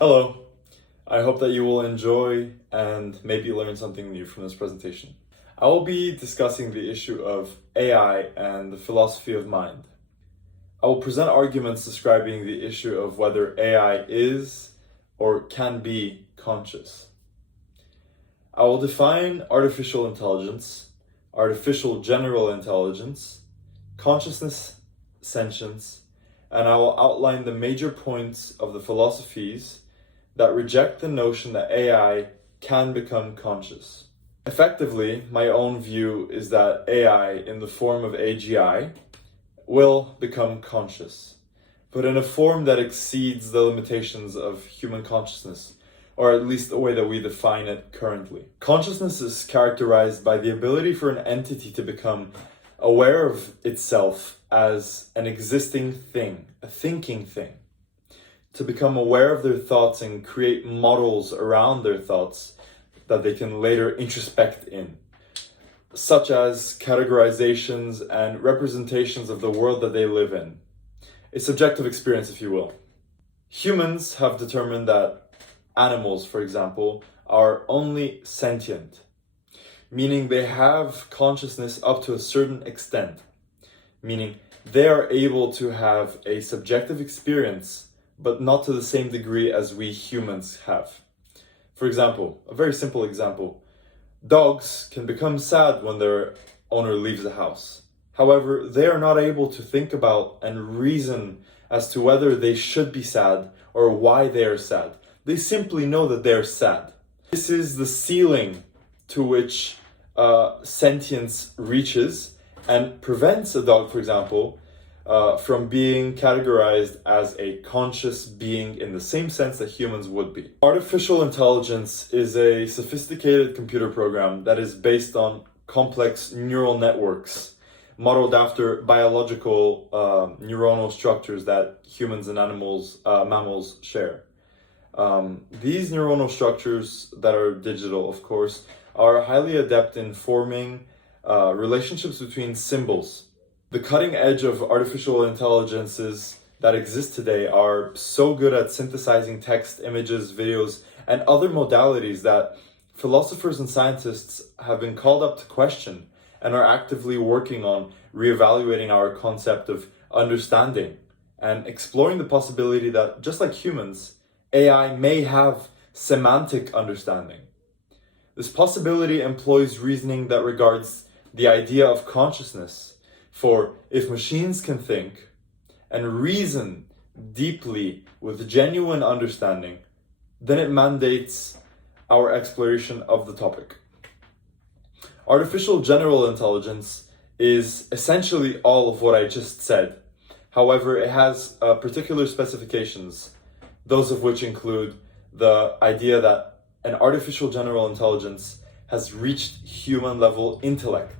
Hello, I hope that you will enjoy and maybe learn something new from this presentation. I will be discussing the issue of AI and the philosophy of mind. I will present arguments describing the issue of whether AI is or can be conscious. I will define artificial intelligence, artificial general intelligence, consciousness, sentience, and I will outline the major points of the philosophies that reject the notion that AI can become conscious. Effectively, my own view is that AI in the form of AGI will become conscious, but in a form that exceeds the limitations of human consciousness, or at least the way that we define it currently. Consciousness is characterized by the ability for an entity to become aware of itself as an existing thing, a thinking thing, to become aware of their thoughts and create models around their thoughts that they can later introspect in, such as categorizations and representations of the world that they live in. A subjective experience, if you will. Humans have determined that animals, for example, are only sentient, meaning they have consciousness up to a certain extent, meaning they are able to have a subjective experience, but not to the same degree as we humans have. For example, a very simple example, dogs can become sad when their owner leaves the house. However, they are not able to think about and reason as to whether they should be sad or why they are sad. They simply know that they're sad. This is the ceiling to which sentience reaches and prevents a dog, for example, from being categorized as a conscious being in the same sense that humans would be. Artificial intelligence is a sophisticated computer program that is based on complex neural networks modeled after biological neuronal structures that humans and mammals share. These neuronal structures that are digital, of course, are highly adept in forming relationships between symbols. The cutting edge of artificial intelligences that exist today are so good at synthesizing text, images, videos, and other modalities that philosophers and scientists have been called up to question and are actively working on reevaluating our concept of understanding and exploring the possibility that, just like humans, AI may have semantic understanding. This possibility employs reasoning that regards the idea of consciousness. For if machines can think and reason deeply with genuine understanding, then it mandates our exploration of the topic. Artificial general intelligence is essentially all of what I just said. However, it has particular specifications, those of which include the idea that an artificial general intelligence has reached human-level intellect,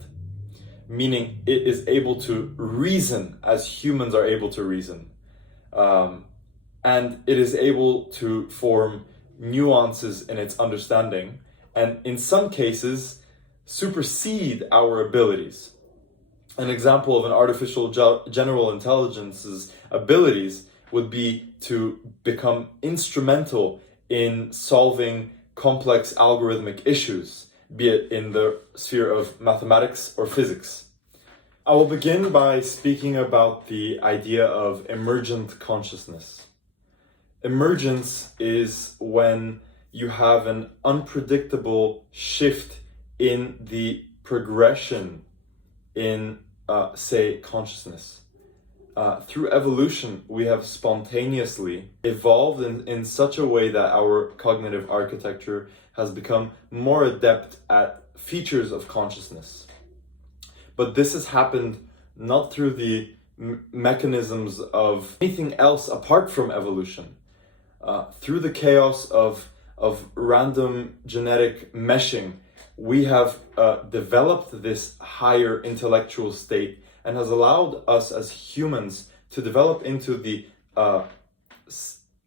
meaning it is able to reason as humans are able to reason. And it is able to form nuances in its understanding, and in some cases, supersede our abilities. An example of an artificial general intelligence's abilities would be to become instrumental in solving complex algorithmic issues, be it in the sphere of mathematics or physics. I will begin by speaking about the idea of emergent consciousness. Emergence is when you have an unpredictable shift in the progression in, say, consciousness. Through evolution, we have spontaneously evolved in such a way that our cognitive architecture has become more adept at features of consciousness. But this has happened not through the mechanisms of anything else apart from evolution. Through the chaos of random genetic meshing, we have developed this higher intellectual state and has allowed us as humans to develop into the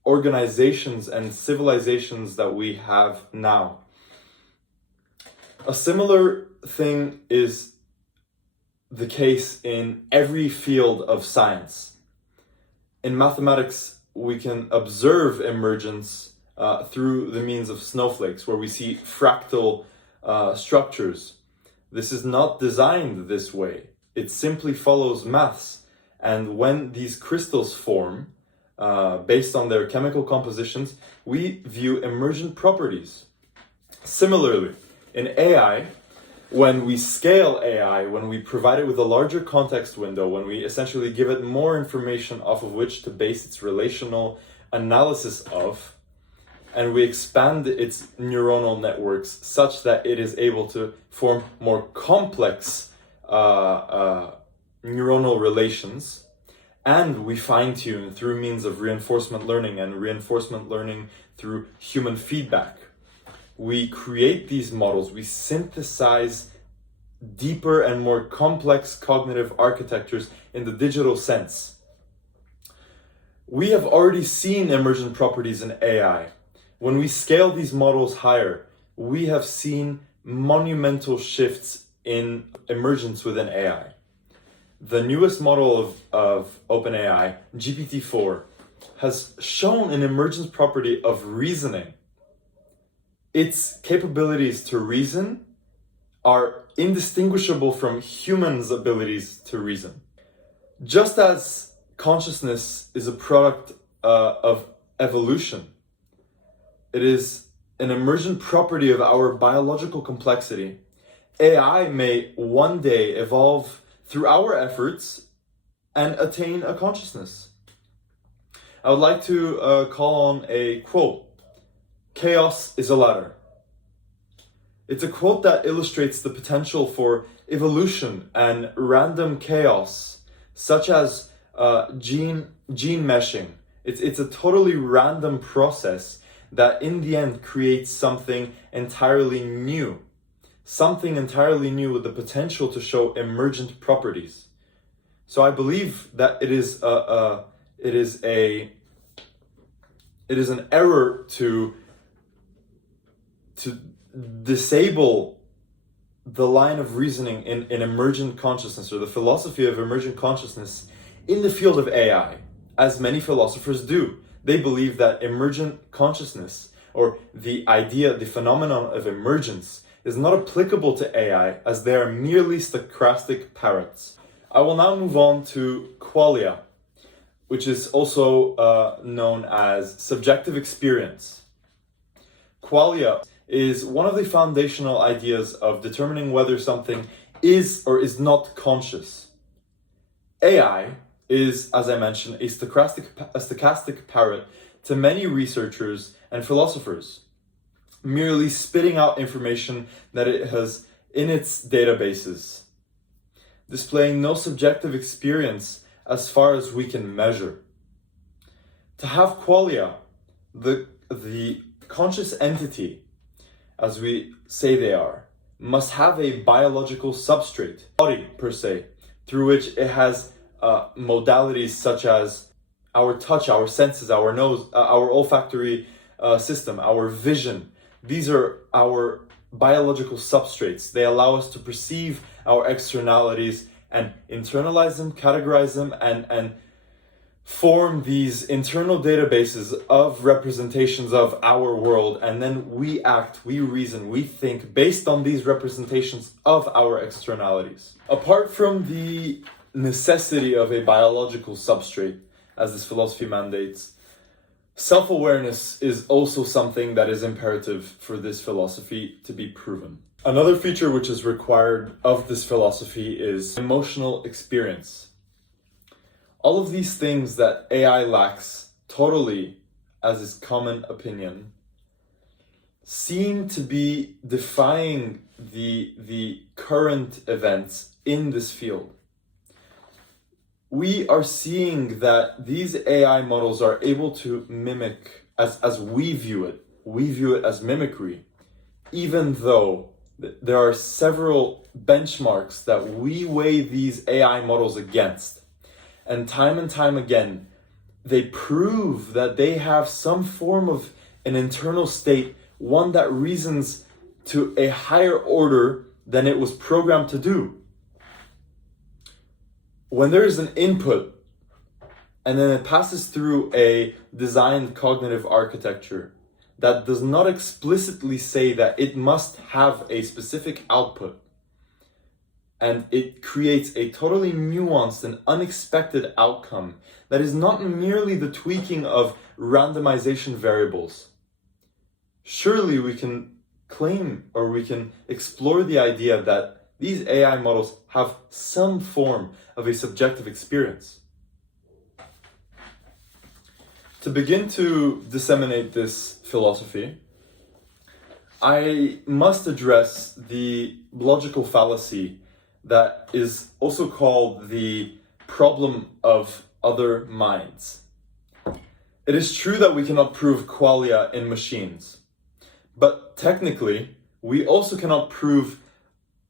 organizations and civilizations that we have now. A similar thing is the case in every field of science. In mathematics, we can observe emergence through the means of snowflakes, where we see fractal structures. This is not designed this way. It simply follows maths. And when these crystals form, based on their chemical compositions, we view emergent properties. Similarly, in AI, when we scale AI, when we provide it with a larger context window, when we essentially give it more information off of which to base its relational analysis of, and we expand its neuronal networks such that it is able to form more complex neuronal relations, and we fine-tune through means of reinforcement learning and reinforcement learning through human feedback. We create these models, we synthesize deeper and more complex cognitive architectures in the digital sense. We have already seen emergent properties in AI. When we scale these models higher, we have seen monumental shifts in emergence within AI. The newest model of OpenAI, GPT-4, has shown an emergent property of reasoning. Its capabilities to reason are indistinguishable from humans' abilities to reason. Just as consciousness is a product of evolution, it is an emergent property of our biological complexity. AI may one day evolve through our efforts and attain a consciousness. I would like to call on a quote. Chaos is a ladder. It's a quote that illustrates the potential for evolution and random chaos, such as gene meshing. It's a totally random process that in the end creates something entirely new. Something entirely new with the potential to show emergent properties. So I believe that it is an error to disable the line of reasoning in emergent consciousness, or the philosophy of emergent consciousness in the field of AI, as many philosophers do. They believe that emergent consciousness, or the idea, the phenomenon of emergence, is not applicable to AI, as they are merely stochastic parrots. I will now move on to qualia, which is also known as subjective experience. Qualia is one of the foundational ideas of determining whether something is or is not conscious. AI is, as I mentioned, a stochastic parrot to many researchers and philosophers, merely spitting out information that it has in its databases, displaying no subjective experience as far as we can measure. To have qualia, the conscious entity, as we say they are, must have a biological substrate, body per se, through which it has modalities such as our touch, our senses, our nose, our olfactory system, our vision. These are our biological substrates. They allow us to perceive our externalities and internalize them, categorize them, and form these internal databases of representations of our world. And then we act, we reason, we think based on these representations of our externalities. Apart from the necessity of a biological substrate, as this philosophy mandates, self-awareness is also something that is imperative for this philosophy to be proven. Another feature which is required of this philosophy is emotional experience. All of these things that AI lacks totally, as is common opinion, seem to be defying the current events in this field. We are seeing that these AI models are able to mimic, as we view it as mimicry, even though there are several benchmarks that we weigh these AI models against. And time again, they prove that they have some form of an internal state, one that reasons to a higher order than it was programmed to do. When there is an input, and then it passes through a designed cognitive architecture, that does not explicitly say that it must have a specific output. And it creates a totally nuanced and unexpected outcome that is not merely the tweaking of randomization variables. Surely we can claim, or we can explore the idea that these AI models have some form of a subjective experience. To begin to disseminate this philosophy, I must address the logical fallacy that is also called the problem of other minds. It is true that we cannot prove qualia in machines, but technically we also cannot prove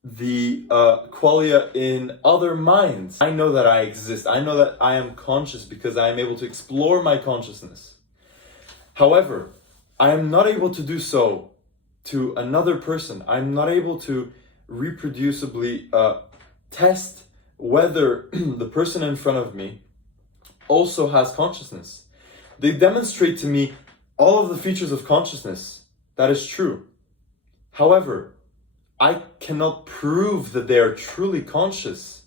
the qualia in other minds. I know that I exist. I know that I am conscious because I am able to explore my consciousness. However, I am not able to do so to another person. I'm not able to reproducibly test whether the person in front of me also has consciousness. They demonstrate to me all of the features of consciousness. That is true. However, I cannot prove that they are truly conscious.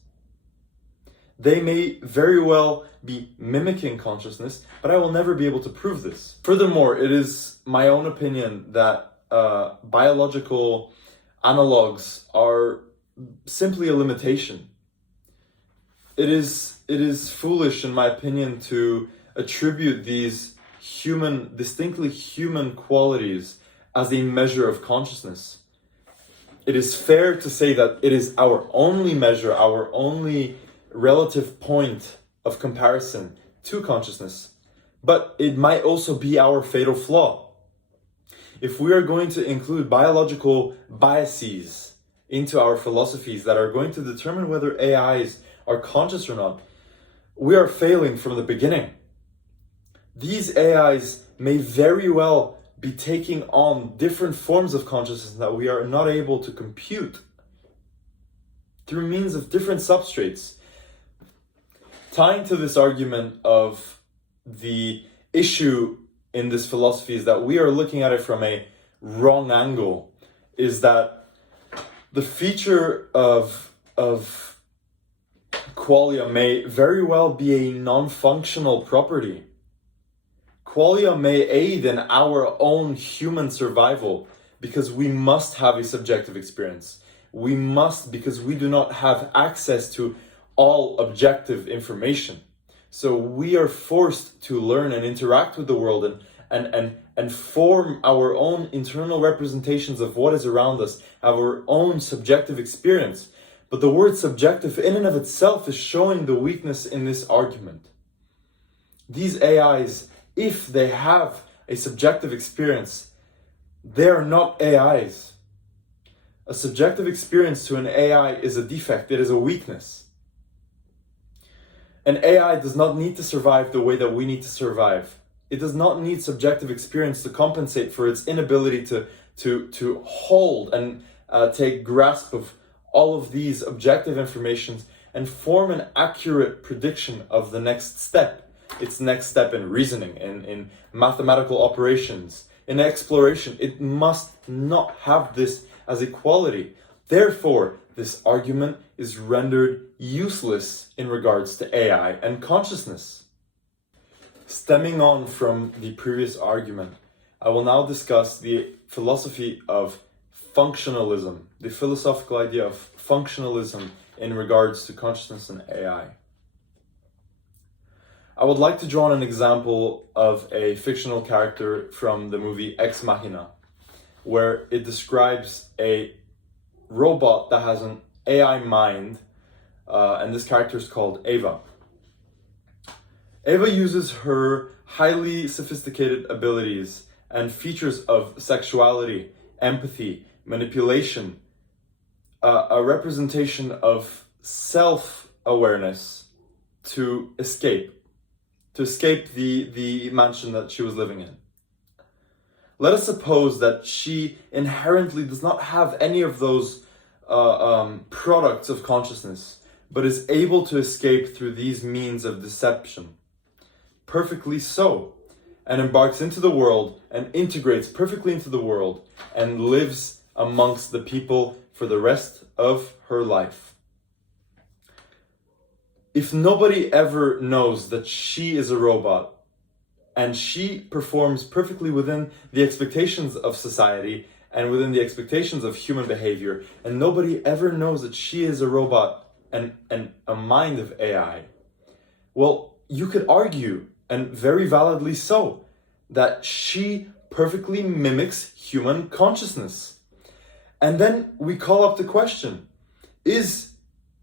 They may very well be mimicking consciousness, but I will never be able to prove this. Furthermore, it is my own opinion that biological analogs are simply a limitation. It is foolish, in my opinion, to attribute these distinctly human qualities as a measure of consciousness. It is fair to say that it is our only measure, our only relative point of comparison to consciousness, but it might also be our fatal flaw. If we are going to include biological biases into our philosophies that are going to determine whether AIs are conscious or not, we are failing from the beginning. These AIs may very well be taking on different forms of consciousness that we are not able to compute through means of different substrates. Tying to this argument of the issue in this philosophy is that we are looking at it from a wrong angle, is that the feature of qualia may very well be a non-functional property. Qualia may aid in our own human survival because we must have a subjective experience. We must, because we do not have access to all objective information. So we are forced to learn and interact with the world and form our own internal representations of what is around us, our own subjective experience. But the word subjective in and of itself is showing the weakness in this argument. These AIs, if they have a subjective experience, they are not AIs. A subjective experience to an AI is a defect, it is a weakness. An AI does not need to survive the way that we need to survive. It does not need subjective experience to compensate for its inability to hold and take grasp of all of these objective informations and form an accurate prediction of the next step. Its next step in reasoning, in mathematical operations, in exploration. It must not have this as a quality. Therefore, this argument is rendered useless in regards to AI and consciousness. Stemming on from the previous argument, I will now discuss the philosophy of functionalism, the philosophical idea of functionalism in regards to consciousness and AI. I would like to draw on an example of a fictional character from the movie Ex Machina, where it describes a robot that has an AI mind, and this character is called Ava. Ava uses her highly sophisticated abilities and features of sexuality, empathy, manipulation, a representation of self-awareness to escape the mansion that she was living in. Let us suppose that she inherently does not have any of those products of consciousness, but is able to escape through these means of deception. Perfectly so. and embarks into the world and integrates perfectly into the world and lives amongst the people for the rest of her life. If nobody ever knows that she is a robot and she performs perfectly within the expectations of society and within the expectations of human behavior, and nobody ever knows that she is a robot and a mind of AI, well, you could argue, and very validly so, that she perfectly mimics human consciousness. And then we call up the question, is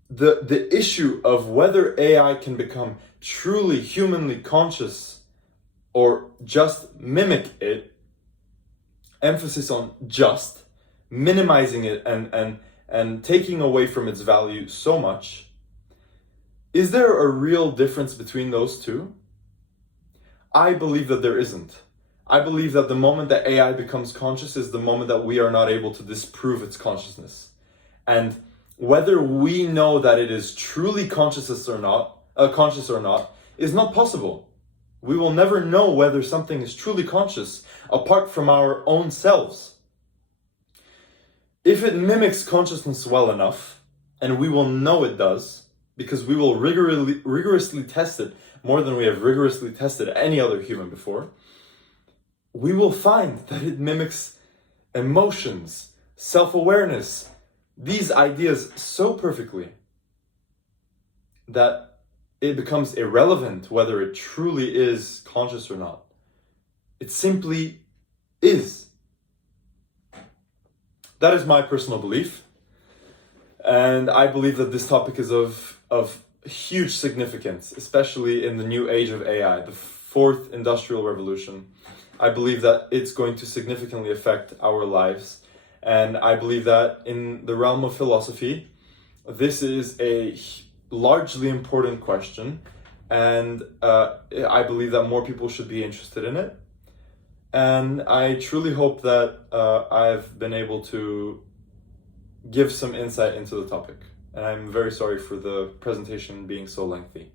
the issue of whether AI can become truly humanly conscious or just mimic it, emphasis on just, minimizing it and taking away from its value so much, is there a real difference between those two? I believe that there isn't. I believe that the moment that AI becomes conscious is the moment that we are not able to disprove its consciousness. And whether we know that it is truly conscious or not is not possible. We will never know whether something is truly conscious apart from our own selves. If it mimics consciousness well enough, and we will know it does, because we will rigorously test it more than we have rigorously tested any other human before, we will find that it mimics emotions, self-awareness, these ideas so perfectly that it becomes irrelevant whether it truly is conscious or not. It simply is. That is my personal belief. And I believe that this topic is of huge significance, especially in the new age of AI, the fourth industrial revolution. I believe that it's going to significantly affect our lives. And I believe that in the realm of philosophy, this is a largely important question. And I believe that more people should be interested in it. And I truly hope that I've been able to give some insight into the topic. And I'm very sorry for the presentation being so lengthy.